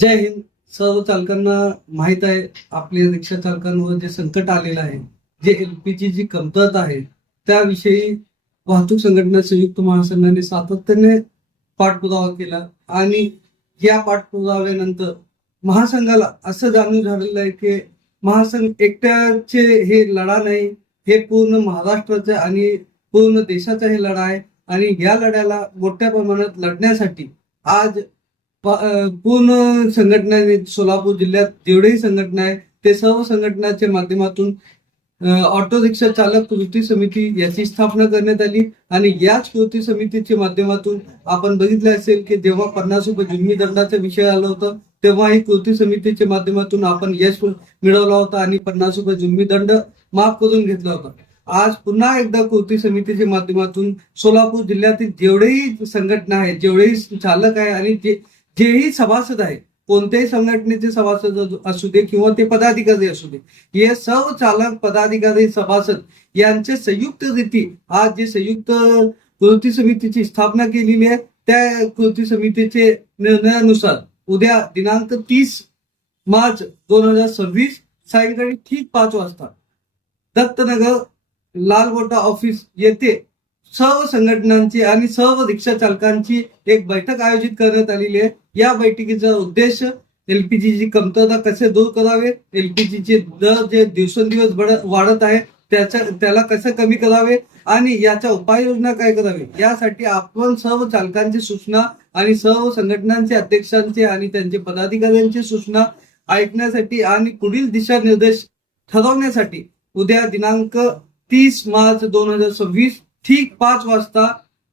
जय हिंद. सर्व चालकांना माहित आहे आपल्या रिक्षा चालकांवर जे संकट आलेलं आहे, जे एलपीजी ची कमतरता आहे, त्याविषयी वाहतूक संघटना संयुक्त महासंघाने सातत्याने पाठपुरावा केला आणि या पाठपुराव्यानंतर महासंघाला असं जाणून झालेलं आहे की महासंघ एकट्याचे हे लढा नाही, हे पूर्ण महाराष्ट्राचा आणि पूर्ण देशाचा हे लढा आहे आणि या लढ्याला मोठ्या प्रमाणात लढण्यासाठी आज पूर्ण संघटनाने सोलापूर जिल्ह्यात जेवढेही संघटना आहे ते सर्व संघटनाच्या माध्यमातून ऑटो रिक्षा चालक कृती समिती याची स्थापना करण्यात आली आणि याच कृती समितीच्या माध्यमातून आपण बघितले असेल की जेव्हा 50 रुपये जुर्मी दंडाचा विषय आला होता तेव्हा ही कृती समितीच्या माध्यमातून आपण यश मिळवला होता आणि 50 रुपये जुर्मी दंड माफ करून घेतला होता. आज पुन्हा एकदा कृती समितीच्या माध्यमातून सोलापूर जिल्ह्यातील जेवढेही संघटना आहे, जेवढेही चालक आहे आणि जेही सभासद आहे, कोणत्याही संघटनेचे सभासद असू दे किंवा ते पदाधिकारी असू दे, हे सर्व चालक पदाधिकारी सभासद यांचे संयुक्त रीती आज जे संयुक्त कृती समितीची स्थापना केलेली आहे त्या कृती समितीचे निर्णयानुसार उद्या दिनांक 30 मार्च 2026 सायंकाळी ठीक 5 वाजता दत्तनगर लालगोटा ऑफिस येथे सर्व संघटनांची आणि सर्व रिक्षा चालकांची एक बैठक आयोजित करण्यात आलेली आहे. या बैठकीचा उद्देश एलपीजीची कमतरता कसे दूर करावे, एलपीजीचे दर जे दिवसेंदिवस वाढत आहे त्याला कसं कमी करावे आणि याच्या उपाययोजना काय करावे यासाठी आपण सर्व चालकांची सूचना आणि सर्व संघटनांचे अध्यक्षांचे आणि त्यांचे पदाधिकाऱ्यांची सूचना ऐकण्यासाठी आणि पुढील दिशानिर्देश ठरवण्यासाठी उद्या दिनांक 30 मार्च 2026 ठीक 5 वाजता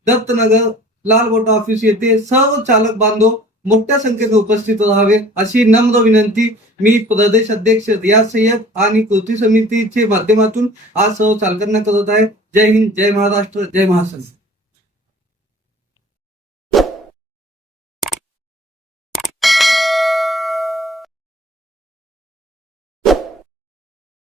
दत्तनगर लालगोटा ऑफिस येथे सर्व चालक बांधव मोठ्या संख्येने उपस्थित राहावे अशी नम्र विनंती मी प्रदेश अध्यक्ष रियाज सय्यद आणि कृती समितीच्या माध्यमातून आज सर्व चालकांना करत आहे. जय हिंद, जय महाराष्ट्र, जय महासंघ.